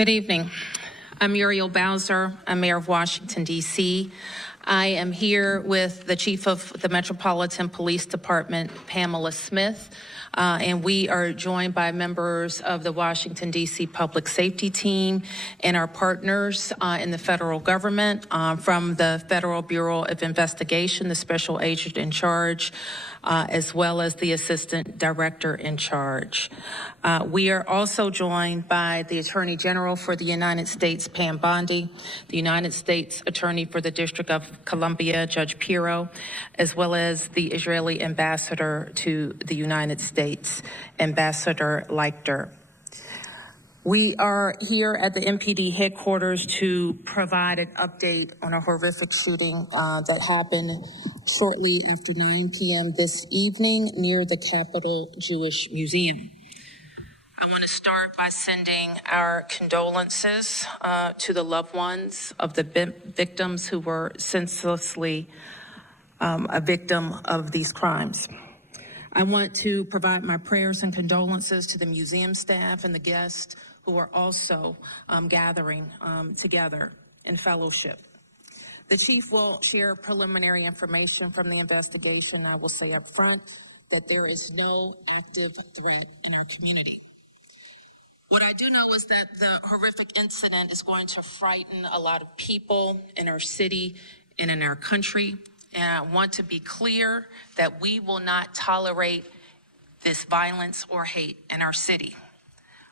Good evening. I'm Muriel Bowser. I'm Mayor of Washington, D.C. I am here with the Chief of the Metropolitan Police Department, Pamela Smith, and we are joined by members of the Washington, D.C. Public Safety Team and our partners in the federal government from the Federal Bureau of Investigation, the Special Agent in charge, as well as the Assistant Director in charge. We are also joined by the Attorney General for the United States, Pam Bondi, the United States Attorney for the District of Columbia, Judge Pirro, as well as the Israeli Ambassador to the United States, Ambassador Leichter. We are here at the MPD headquarters to provide an update on a horrific shooting that happened shortly after 9 p.m. this evening near the Capitol Jewish Museum. I want to start by sending our condolences to the loved ones of the victims who were senselessly a victim of these crimes. I want to provide my prayers and condolences to the museum staff and the guests who are also gathering together in fellowship. The chief will share preliminary information from the investigation. I will say up front that there is no active threat in our community. What I do know is that the horrific incident is going to frighten a lot of people in our city and in our country. And I want to be clear that we will not tolerate this violence or hate in our city.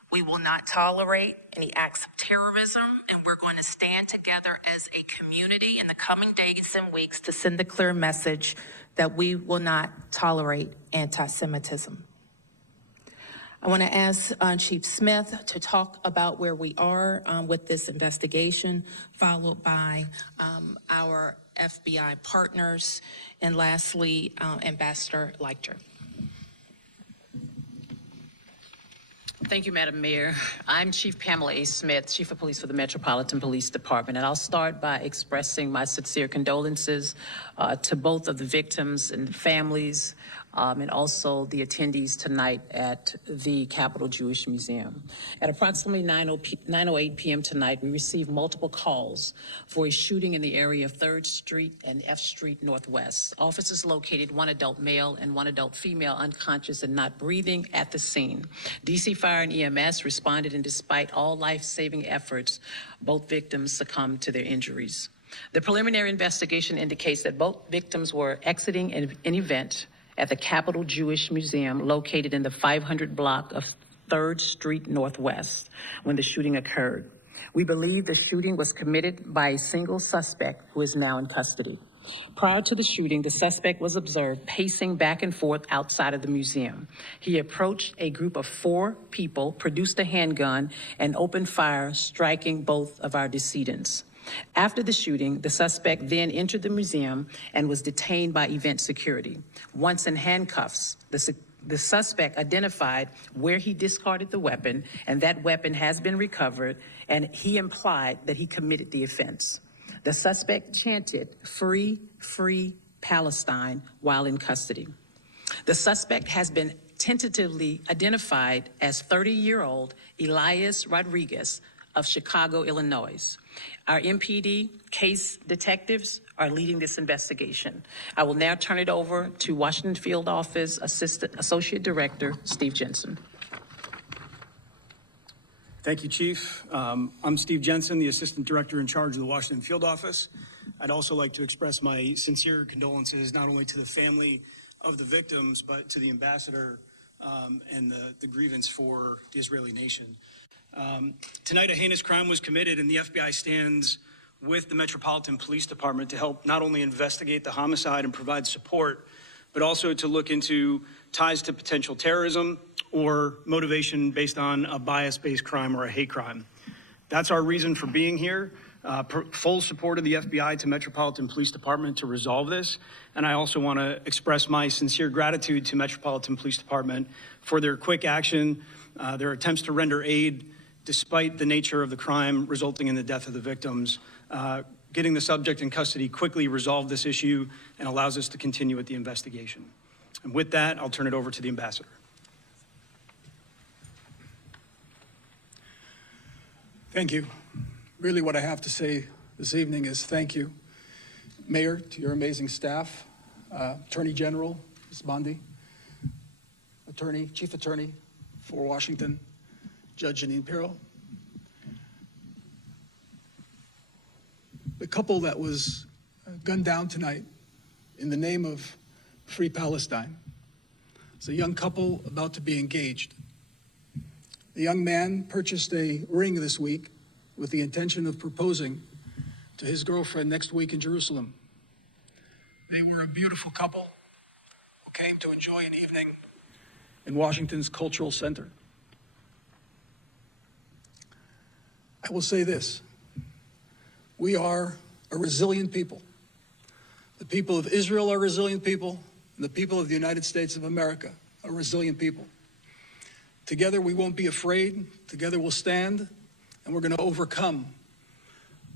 We will not tolerate any acts of terrorism, and we're going to stand together as a community in the coming days and weeks to send the clear message that we will not tolerate anti-Semitism. I want to ask Chief Smith to talk about where we are with this investigation, followed by our FBI partners, and lastly, Ambassador Leichter. Thank you, Madam Mayor. I'm Chief Pamela A. Smith, Chief of Police for the Metropolitan Police Department, and I'll start by expressing my sincere condolences to both of the victims and families, and also the attendees tonight at the Capitol Jewish Museum. At approximately 9:08 p.m. tonight, we received multiple calls for a shooting in the area of 3rd Street and F Street Northwest. Officers located one adult male and one adult female unconscious and not breathing at the scene. DC Fire and EMS responded, and despite all life-saving efforts, both victims succumbed to their injuries. The preliminary investigation indicates that both victims were exiting an event at the Capitol Jewish Museum located in the 500 block of 3rd Street Northwest when the shooting occurred. We believe the shooting was committed by a single suspect who is now in custody. Prior to the shooting, the suspect was observed pacing back and forth outside of the museum. He approached a group of 4 people, produced a handgun, and opened fire, striking both of our decedents. After the shooting, the suspect then entered the museum and was detained by event security. Once in handcuffs, the suspect identified where he discarded the weapon, and that weapon has been recovered, and he implied that he committed the offense. The suspect chanted, "Free, free Palestine," while in custody. The suspect has been tentatively identified as 30-year-old Elias Rodriguez of Chicago, Illinois. Our MPD case detectives are leading this investigation. I will now turn it over to Washington Field Office Associate Director Steve Jensen. Thank you, Chief. I'm Steve Jensen, the Assistant Director in charge of the Washington Field Office. I'd also like to express my sincere condolences not only to the family of the victims, but to the ambassador and the grievance for the Israeli nation. Tonight, a heinous crime was committed, and the FBI stands with the Metropolitan Police Department to help not only investigate the homicide and provide support, but also to look into ties to potential terrorism or motivation based on a bias-based crime or a hate crime. That's our reason for being here. Full support of the FBI to Metropolitan Police Department to resolve this. And I also want to express my sincere gratitude to Metropolitan Police Department for their quick action, their attempts to render aid despite the nature of the crime resulting in the death of the victims. Getting the subject in custody quickly resolved this issue and allows us to continue with the investigation. And with that, I'll turn it over to the ambassador. Thank you. Really what I have to say this evening is thank you, Mayor, to your amazing staff, Attorney General, Ms. Bondi, Chief Attorney for Washington, Judge Janine Pirro. The couple that was gunned down tonight in the name of Free Palestine. It's a young couple about to be engaged. The young man purchased a ring this week with the intention of proposing to his girlfriend next week in Jerusalem. They were a beautiful couple who came to enjoy an evening in Washington's Cultural Center. I will say this, we are a resilient people. The people of Israel are a resilient people, and the people of the United States of America are resilient people. Together we won't be afraid, together we'll stand, and we're going to overcome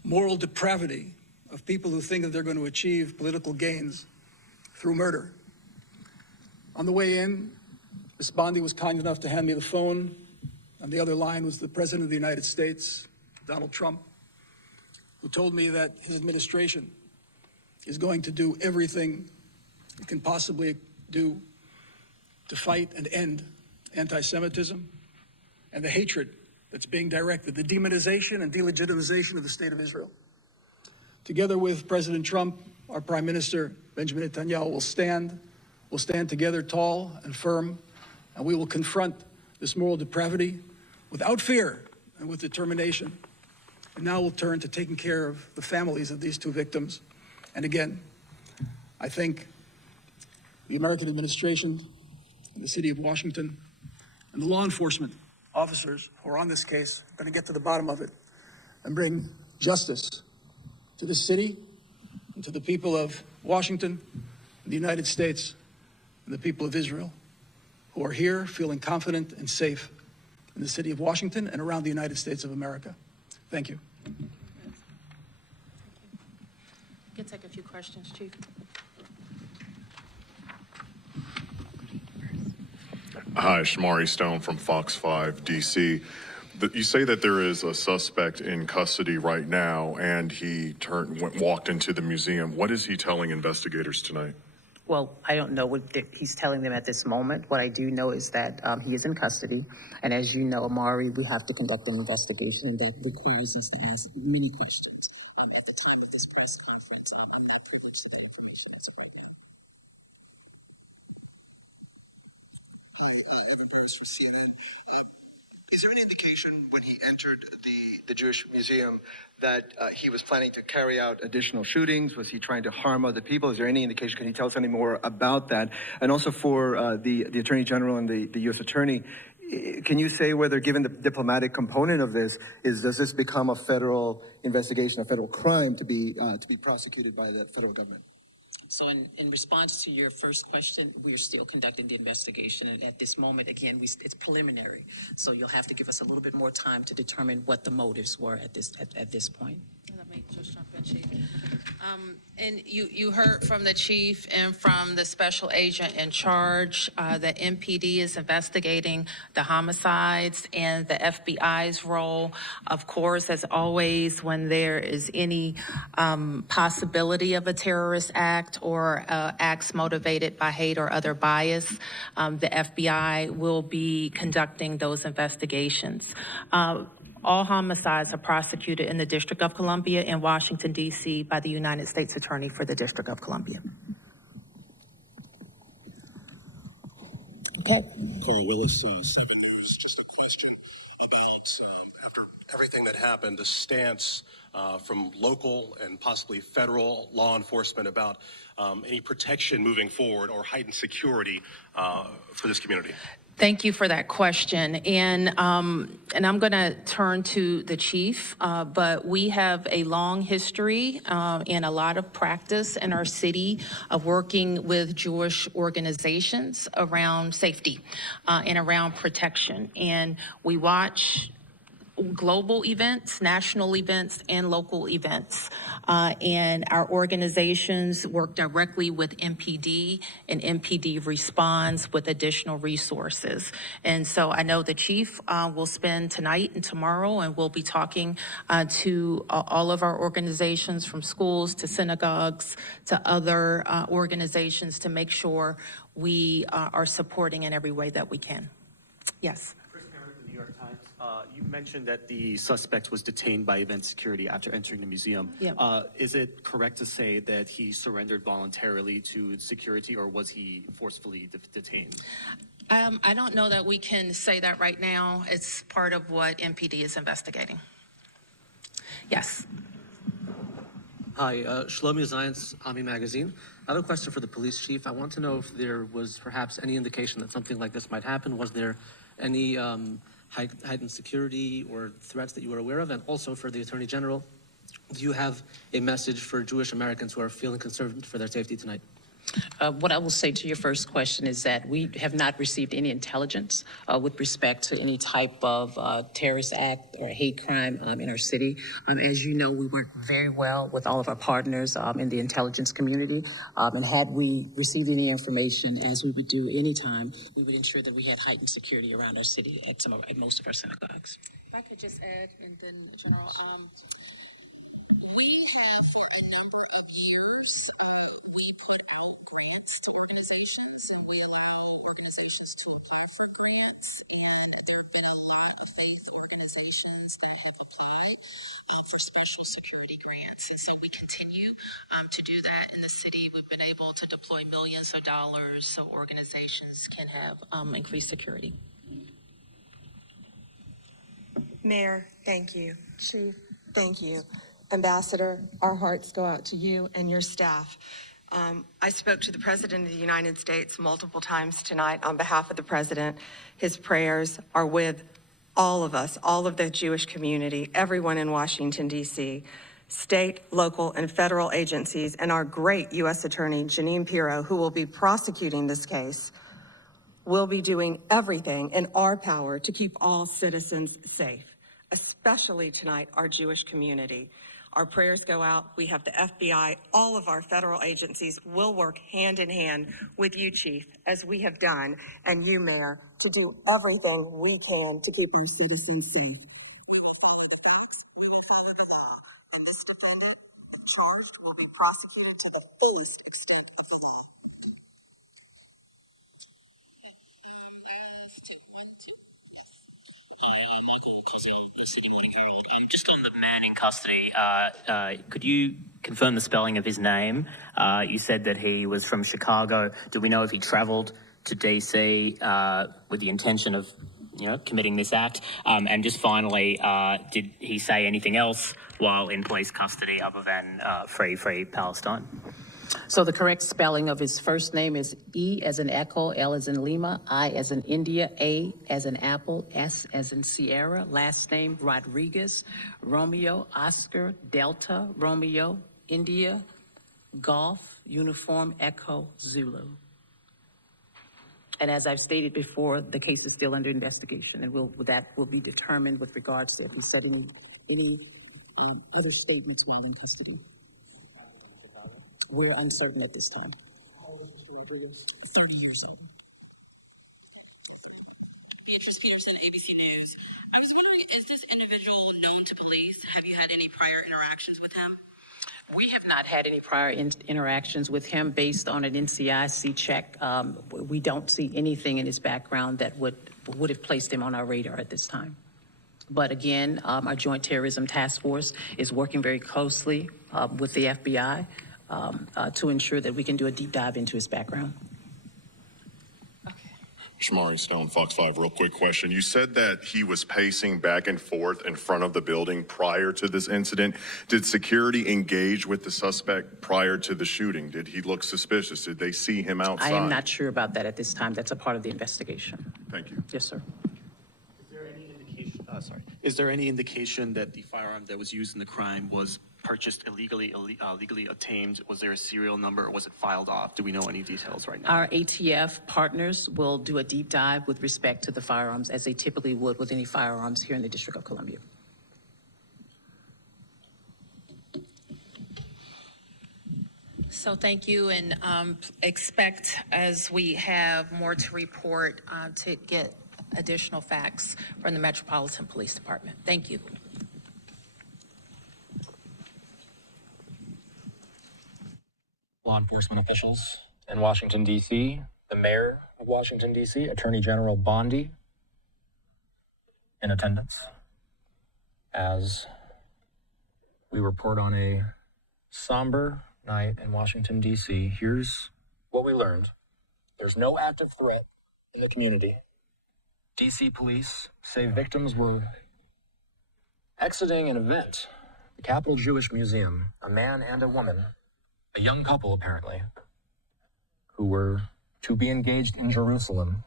moral depravity of people who think that they're going to achieve political gains through murder. On the way in, Ms. Bondi was kind enough to hand me the phone. On the other line was the President of the United States, Donald Trump, who told me that his administration is going to do everything it can possibly do to fight and end anti-Semitism and the hatred that's being directed, the demonization and delegitimization of the State of Israel. Together with President Trump, our Prime Minister, Benjamin Netanyahu, will stand together tall and firm, and we will confront this moral depravity without fear and with determination. And now we'll turn to taking care of the families of these two victims. And again, I thank the American administration and the city of Washington and the law enforcement officers who are on this case, going to get to the bottom of it and bring justice to this city and to the people of Washington, and the United States, and the people of Israel who are here feeling confident and safe in the city of Washington and around the United States of America. Thank you. You can take a few questions, Chief. Hi, Shamari Stone from Fox 5 DC. You say that there is a suspect in custody right now, and he walked into the museum. What is he telling investigators tonight? Well, I don't know what he's telling them at this moment. What I do know is that he is in custody. And as you know, Amari, we have to conduct an investigation, and that requires us to ask many questions. At the time of this press conference, I'm not privileged to that information as of right now. Hi, Evan Paris for CNN. Is there any indication when he entered the Jewish Museum that he was planning to carry out additional shootings? Was he trying to harm other people? Is there any indication? Can you tell us any more about that? And also for the Attorney General and the U.S. Attorney, can you say whether, given the diplomatic component of this, does this become a federal investigation, a federal crime to be prosecuted by the federal government? So in response to your first question, we are still conducting the investigation. And at this moment, again, it's preliminary. So you'll have to give us a little bit more time to determine what the motives were at this point. Let me just jump in, Chief. And you heard from the Chief and from the Special Agent in charge that MPD is investigating the homicides and the FBI's role. Of course, as always, when there is any possibility of a terrorist act or acts motivated by hate or other bias, the FBI will be conducting those investigations. All homicides are prosecuted in the District of Columbia in Washington, D.C. by the United States Attorney for the District of Columbia. Okay. Carl Willis, 7 News. Just a question about, after everything that happened, the stance from local and possibly federal law enforcement about any protection moving forward or heightened security for this community. Thank you for that question. And I'm going to turn to the Chief, but we have a long history and a lot of practice in our city of working with Jewish organizations around safety and around protection. And we watch global events, national events, and local events. And our organizations work directly with MPD, and MPD responds with additional resources. And so I know the chief will spend tonight and tomorrow, and we'll be talking to all of our organizations, from schools to synagogues to other organizations, to make sure we are supporting in every way that we can. Yes. The New York Times. You mentioned that the suspect was detained by event security after entering the museum. Yep. Is it correct to say that he surrendered voluntarily to security, or was he forcefully detained? I don't know that we can say that right now. It's part of what MPD is investigating. Yes. Hi, Shlomi Zayant's Ami Magazine. I have a question for the police chief. I want to know if there was perhaps any indication that something like this might happen. Was there any heightened security or threats that you were aware of? And also for the Attorney General, do you have a message for Jewish Americans who are feeling concerned for their safety tonight? What I will say to your first question is that we have not received any intelligence with respect to any type of terrorist act or hate crime in our city. As you know, we work very well with all of our partners in the intelligence community. And had we received any information, as we would do any time, we would ensure that we had heightened security around our city at most of our synagogues. If I could just add, and then General, we have, for a number of years, we put out grants to organizations, and we allow organizations to apply for grants. And there have been a lot of faith organizations that have applied for special security grants. And so we continue to do that in the city. We've been able to deploy millions of dollars so organizations can have increased security. Mayor, thank you. Chief, thank you. Ambassador, our hearts go out to you and your staff. I spoke to the President of the United States multiple times tonight on behalf of the President. His prayers are with all of us, all of the Jewish community, everyone in Washington, D.C., state, local, and federal agencies, and our great U.S. Attorney, Jeanine Pirro, who will be prosecuting this case. We'll be doing everything in our power to keep all citizens safe, especially tonight, our Jewish community. Our prayers go out. We have the FBI, all of our federal agencies will work hand in hand with you, Chief, as we have done, and you, Mayor, to do everything we can to keep our citizens safe. We will follow the facts, we will follow the law, and this defendant, if charged, will be prosecuted to the fullest extent of the law. Okay, last two. 1, 2, yes. Hi, I'm Michael Koziel, the Sydney Morning Herald. Just on the man in custody, could you confirm the spelling of his name? You said that he was from Chicago. Do we know if he travelled to DC with the intention of, committing this act? And just finally, did he say anything else while in police custody other than free Palestine? So the correct spelling of his first name is E as in Echo, L as in Lima, I as in India, A as in Apple, S as in Sierra. Last name Rodriguez, Romeo, Oscar, Delta, Romeo, India, Golf, Uniform, Echo, Zulu. And as I've stated before, the case is still under investigation, and that will be determined with regards to if he said any other statements while in custody. We're uncertain at this time. How old is Mr. Rodriguez? 30 years old. Okay. Or 31. Beatrice Peterson, ABC News. I was wondering, is this individual known to police? Have you had any prior interactions with him? We have not had any prior interactions with him based on an NCIC check. We don't see anything in his background that would have placed him on our radar at this time. But again, our Joint Terrorism Task Force is working very closely with the FBI to ensure that we can do a deep dive into his background. Shamari Stone, Fox 5, real quick question. You said that he was pacing back and forth in front of the building prior to this incident. Did security engage with the suspect prior to the shooting? Did he look suspicious? Did they see him outside? I am not sure about that at this time. That's a part of the investigation. Thank you. Yes, sir. Is there any indication Is there any indication that the firearm that was used in the crime was purchased illegally, legally obtained? Was there a serial number, or was it filed off? Do we know any details right now? Our ATF partners will do a deep dive with respect to the firearms, as they typically would with any firearms here in the District of Columbia. So thank you, and expect, as we have more to report, to get additional facts from the Metropolitan Police Department. Thank you. Law enforcement officials in Washington, D.C., the mayor of Washington, D.C., Attorney General Bondi in attendance as we report on a somber night in Washington, D.C. Here's what we learned. There's no active threat in the community. D.C. police say victims were exiting an event, the Capitol Jewish Museum, a man and a woman, a young couple apparently, who were to be engaged in Jerusalem.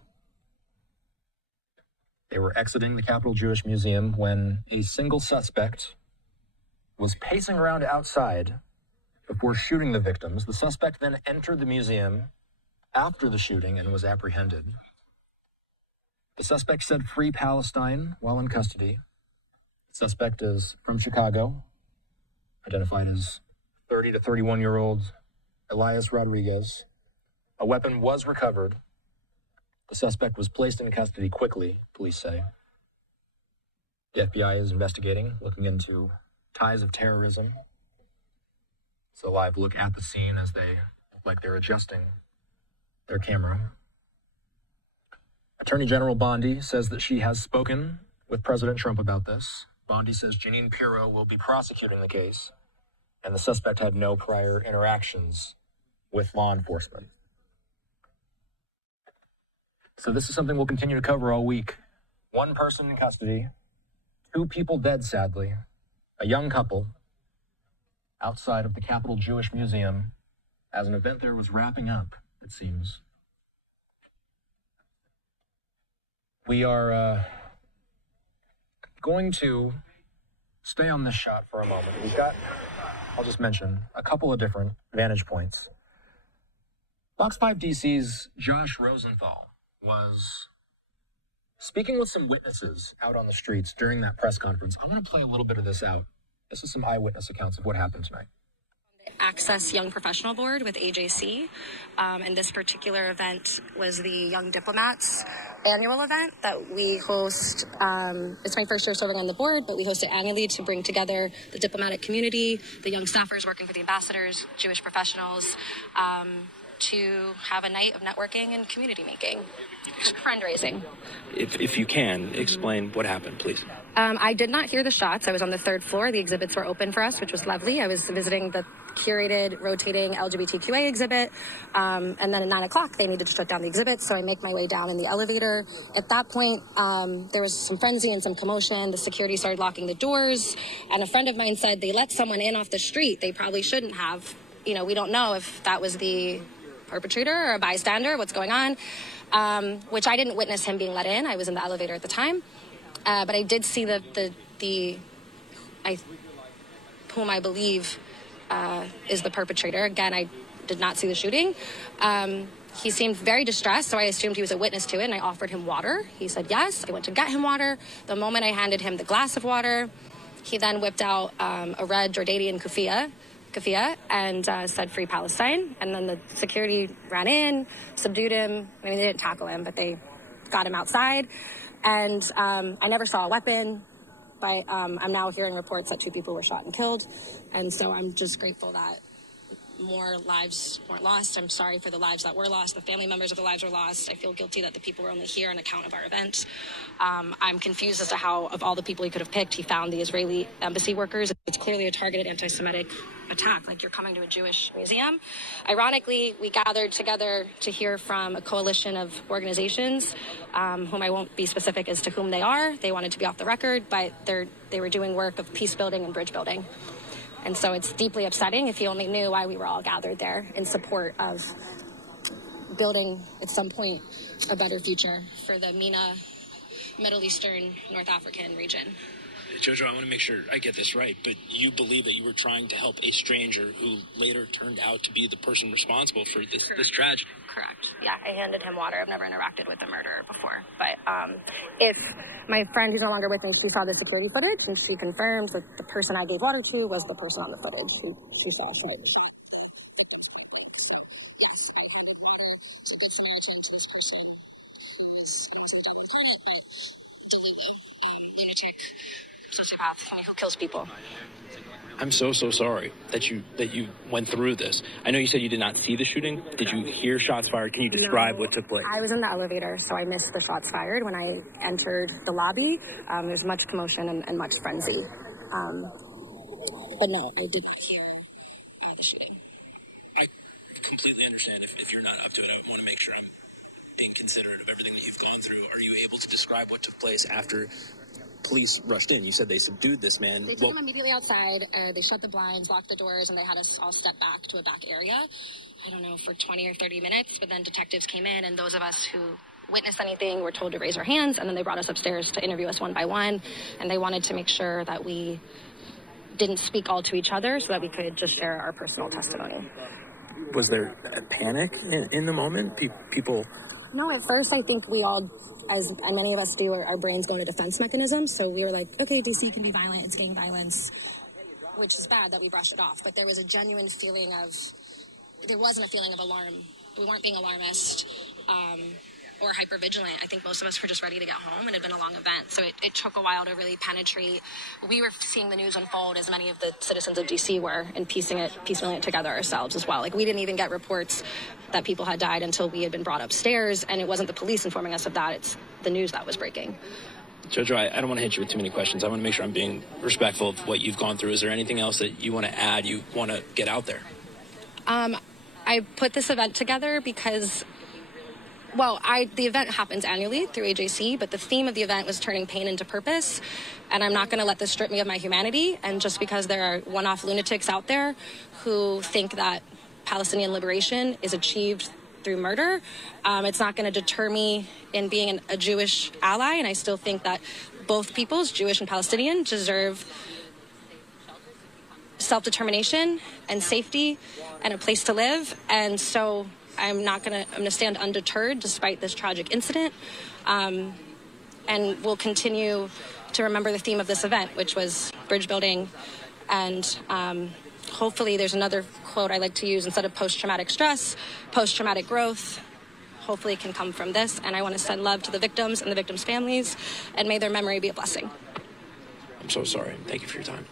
They were exiting the Capitol Jewish Museum when a single suspect was pacing around outside before shooting the victims. The suspect then entered the museum after the shooting and was apprehended. The suspect said "Free Palestine" while in custody. The suspect is from Chicago, identified as 30 to 31-year-old Elias Rodriguez. A weapon was recovered. The suspect was placed in custody quickly, police say. The FBI is investigating, looking into ties of terrorism. It's a live look at the scene as they look like they're adjusting their camera. Attorney General Bondi says that she has spoken with President Trump about this. Bondi says Jeanine Pirro will be prosecuting the case, and the suspect had no prior interactions with law enforcement. So this is something we'll continue to cover all week. One person in custody, 2 people dead, sadly, a young couple outside of the Capitol Jewish Museum as an event there was wrapping up, it seems. We are going to stay on this shot for a moment. We've got, I'll just mention, a couple of different vantage points. Fox 5 DC's Josh Rosenthal was speaking with some witnesses out on the streets during that press conference. I want to play a little bit of this out. This is some eyewitness accounts of what happened tonight. Access Young Professional Board with AJC, and this particular event was the Young Diplomats annual event that we host. It's my first year serving on the board, but we host it annually to bring together the diplomatic community, the young staffers working for the ambassadors, Jewish professionals, to have a night of networking and community making, friend-raising. If you can, explain what happened, please. I did not hear the shots. I was on the 3rd floor. The exhibits were open for us, which was lovely. I was visiting the curated, rotating LGBTQA exhibit, and then at 9 o'clock, they needed to shut down the exhibit, so I make my way down in the elevator. At that point, there was some frenzy and some commotion. The security started locking the doors, and a friend of mine said they let someone in off the street. They probably shouldn't have. You know, we don't know if that was the perpetrator or a bystander, what's going on, which I didn't witness him being let in. I was in the elevator at the time, but I did see whom I believe is the perpetrator. Again, I did not see the shooting. He seemed very distressed, so I assumed he was a witness to it, and I offered him water. He said yes. I went to get him water. The moment I handed him the glass of water, he then whipped out a red Jordanian kufiya and said "Free Palestine," and then the security ran in, subdued him. I mean, they didn't tackle him, but they got him outside, and I never saw a weapon, but I'm now hearing reports that 2 people were shot and killed, and so I'm just grateful that more lives weren't lost. I'm sorry for the lives that were lost. The family members of the lives were lost. I feel guilty that the people were only here on account of our event. I'm confused as to how, of all the people he could have picked, he found the Israeli embassy workers. It's clearly a targeted anti-Semitic attack, like you're coming to a Jewish museum. Ironically, we gathered together to hear from a coalition of organizations, whom I won't be specific as to whom they are. They wanted to be off the record, but they were doing work of peace building and bridge building. And so it's deeply upsetting if you only knew why we were all gathered there in support of building, at some point, a better future for the MENA Middle Eastern, North African region. Jojo, I want to make sure I get this right, but you believe that you were trying to help a stranger who later turned out to be the person responsible for this tragedy. Correct. Yeah, I handed him water. I've never interacted with a murderer before. But if my friend who's no longer with me, she saw the security footage and she confirmed that the person I gave water to was the person on the footage who she saw shot the victims point blank. So yes, I handed water. I was a good Samaritan to this person who is, I don't want to say the devil incarnate, but Delulu, lunatic, sociopath, who kills people. I'm so sorry that you went through this. I know you said you did not see the shooting. Did you hear shots fired? Can you describe what took place? I was in the elevator, so I missed the shots fired. When I entered the lobby, there's much commotion and much frenzy. But no, I did not hear the shooting. I completely understand if you're not up to it. I want to make sure I'm being considerate of everything that you've gone through. Are you able to describe what took place after police rushed in? You said they subdued this man. They took him immediately outside. They shut the blinds, locked the doors, and they had us all step back to a back area. I don't know, for 20 or 30 minutes, but then detectives came in, and those of us who witnessed anything were told to raise our hands, and then they brought us upstairs to interview us one by one, and they wanted to make sure that we didn't speak all to each other so that we could just share our personal testimony. Was there a panic in the moment? People... No, at first I think we all, as many of us do, our brains go into defense mechanisms. So we were like, okay, DC can be violent, it's gang violence, which is bad that we brushed it off. But there was a genuine feeling of, there wasn't a feeling of alarm. We weren't being alarmist or hypervigilant. I think most of us were just ready to get home, and it had been a long event. So it took a while to really penetrate. We were seeing the news unfold as many of the citizens of DC were, and piecemealing it together ourselves as well. Like, we didn't even get reports that people had died until we had been brought upstairs, and it wasn't the police informing us of that. It's the news that was breaking. Jojo, I don't want to hit you with too many questions. I want to make sure I'm being respectful of what you've gone through. Is there anything else that you want to add, you want to get out there? I put this event together because, well, the event happens annually through AJC, but the theme of the event was turning pain into purpose, and I'm not going to let this strip me of my humanity. And just because there are one-off lunatics out there who think that Palestinian liberation is achieved through murder, it's not going to deter me in being a Jewish ally, and I still think that both peoples, Jewish and Palestinian, deserve self-determination and safety and a place to live. And so I'm going to stand undeterred despite this tragic incident, and we'll continue to remember the theme of this event, which was bridge building. And hopefully there's another quote I like to use instead of post-traumatic stress, post-traumatic growth. Hopefully it can come from this. And I want to send love to the victims and the victims' families, and may their memory be a blessing. I'm so sorry. Thank you for your time.